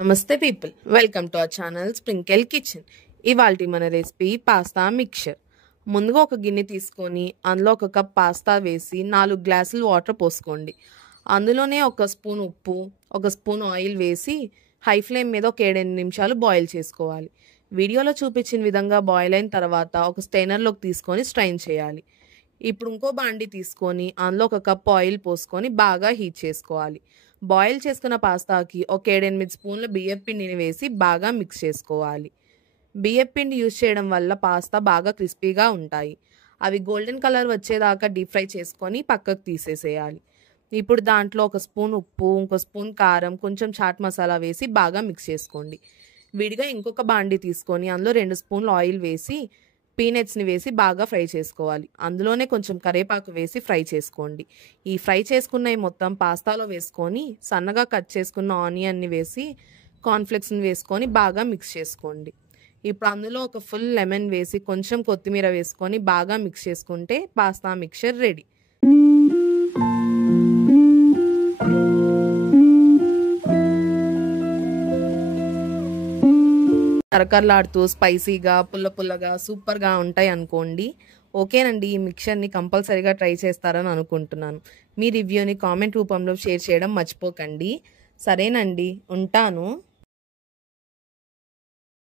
నమస్తే people, welcome to our channel Sprinkle Kitchen. ఇవాల్టి మన రెసిపీ పాస్తా మిక్చర్. ముందుగా ఒక గిన్నె తీసుకొని అందులో ఒక కప్ పాస్తా వేసి 4 గ్లాసులు వాటర్ పోసుకోండి. అందులోనే ఒక స్పూన్ ఉప్పు, ఒక స్పూన్ ఆయిల్ వేసి హై ఫ్లేమ్ మీద ఒక 7-8 నిమిషాలు బాయిల్ చేసుకోవాలి. వీడియోలో చూపించిన విధంగా బాయిల్ అయిన తర్వాత ఒక స్టెయినర్లోకి తీసుకొని స్ట్రైన్ చేయాలి. ఇప్పుడు ఇంకో బాండి తీసుకొని అందులో ఒక కప్ ఆయిల్ పోసుకొని బాగా హీట్ చేసుకోవాలి. బాయిల్ చేసుకున్న పాస్తాకి ఒక 7-8 స్పూన్ల బియ్యం పిండిని వేసి బాగా మిక్స్ చేసుకోవాలి. బియ్యం పిండి యూజ్ చేయడం వల్ల పాస్తా బాగా క్రిస్పీగా ఉంటాయి. అవి గోల్డెన్ కలర్ వచ్చేదాకా డీప్ ఫ్రై చేసుకొని పక్కకు తీసేసేయాలి. ఇప్పుడు దాంట్లో ఒక స్పూన్ ఉప్పు, ఇంకో స్పూన్ కారం, కొంచెం చాట్ మసాలా వేసి బాగా మిక్స్ చేసుకోండి. విడిగా ఇంకొక బాండి తీసుకొని అందులో 2 స్పూన్లు ఆయిల్ వేసి పీనట్స్ని వేసి బాగా ఫ్రై చేసుకోవాలి. అందులోనే కొంచెం కరివేపాకు వేసి ఫ్రై చేసుకోండి. ఈ ఫ్రై చేసుకున్నవి మొత్తం పాస్తాలో వేసుకొని సన్నగా కట్ చేసుకున్న ఆనియన్ని వేసి కార్న్ఫ్లెక్స్ని వేసుకొని బాగా మిక్స్ చేసుకోండి. ఇప్పుడు అందులో ఒక ఫుల్ లెమన్ వేసి కొంచెం కొత్తిమీర వేసుకొని బాగా మిక్స్ చేసుకుంటే పాస్తా మిక్చర్ రెడీ. కరకరలాడుతూ స్పైసీగా పుల్ల పుల్లగా సూపర్గా ఉంటాయి అనుకోండి. ఓకేనండి, ఈ మిక్చర్ని కంపల్సరీగా ట్రై చేస్తారని అనుకుంటున్నాను. మీ రివ్యూని కామెంట్ రూపంలో షేర్ చేయడం మర్చిపోకండి. సరేనండి, ఉంటాను.